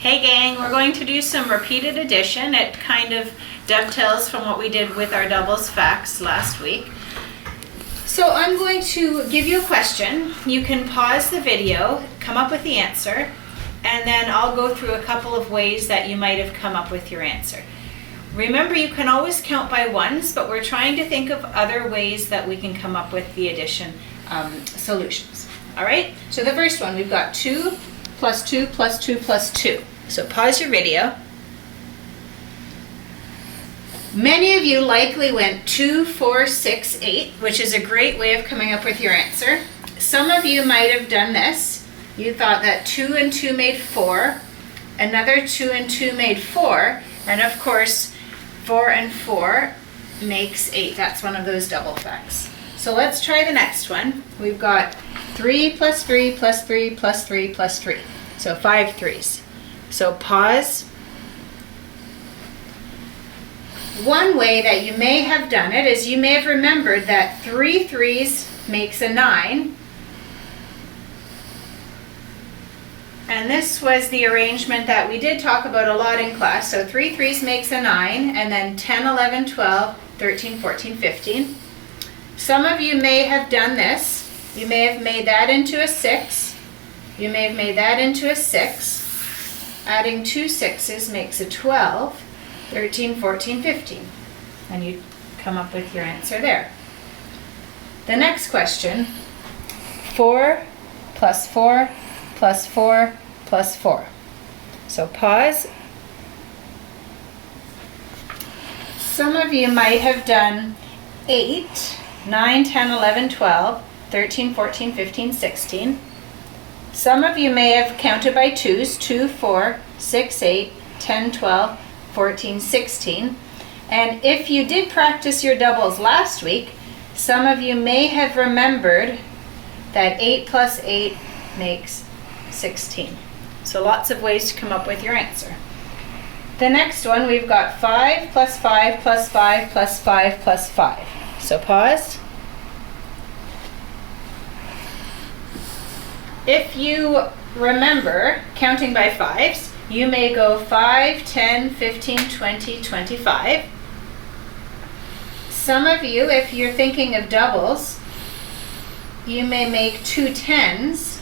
Hey gang, we're going to do some repeated addition. It kind of dovetails from what we did with our doubles facts last week. So I'm going to give you a question. You can pause the video, come up with the answer, and then I'll go through a couple of ways that you might have come up with your answer. Remember, you can always count by ones, but we're trying to think of other ways that we can come up with the addition solutions. All right, so the first one, we've got 2 plus 2 plus 2 plus 2. So pause your video. Many of you likely went 2, 4, 6, 8, which is a great way of coming up with your answer. Some of you might have done this. You thought that 2 and 2 made 4, another 2 and 2 made 4, and of course 4 and 4 makes 8. That's one of those double facts. So let's try the next one. We've got 3 plus 3 plus 3 plus 3 plus 3. So 5 threes. So pause. One way that you may have done it is you may have remembered that 3 threes makes a 9. And this was the arrangement that we did talk about a lot in class. So 3 threes makes a 9, and then 10, 11, 12, 13, 14, 15. Some of you may have done this. You may have made that into a 6. You may have made that into a 6. Adding 2 6s makes a 12, 13, 14, 15. And you come up with your answer there. The next question, 4 plus 4 plus 4 plus 4. So pause. Some of you might have done 8, 9, 10, 11, 12, 13, 14, 15, 16. Some of you may have counted by twos, 2, 4, 6, 8, 10, 12, 14, 16. And if you did practice your doubles last week, some of you may have remembered that 8 plus 8 makes 16. So lots of ways to come up with your answer. The next one, we've got 5 plus 5 plus 5 plus 5 plus 5. So pause. If you remember counting by fives, you may go 5, 10, 15, 20, 25. Some of you, if you're thinking of doubles, you may make 2 10s.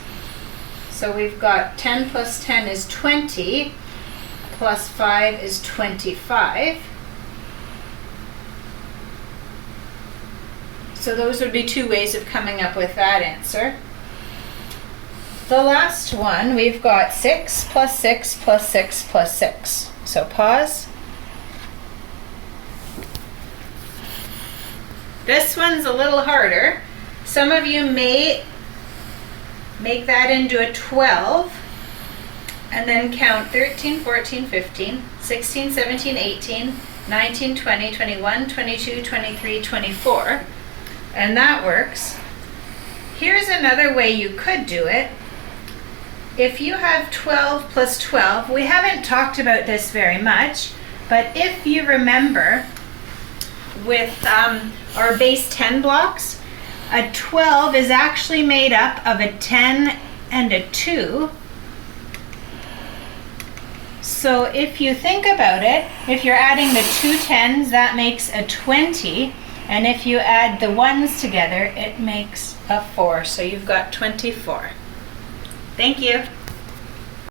So we've got 10 plus 10 is 20, plus 5 is 25. So those would be 2 ways of coming up with that answer. The last one, we've got 6 plus 6 plus 6 plus 6. So pause. This one's a little harder. Some of you may make that into a 12 and then count 13, 14, 15, 16, 17, 18, 19, 20, 21, 22, 23, 24. And that works. Here's another way you could do it. If you have 12 plus 12, we haven't talked about this very much, but if you remember with our base 10 blocks, a 12 is actually made up of a 10 and a 2. So if you think about it, if you're adding the 2 10s, that makes a 20. And if you add the ones together, it makes a 4. So you've got 24. Thank you.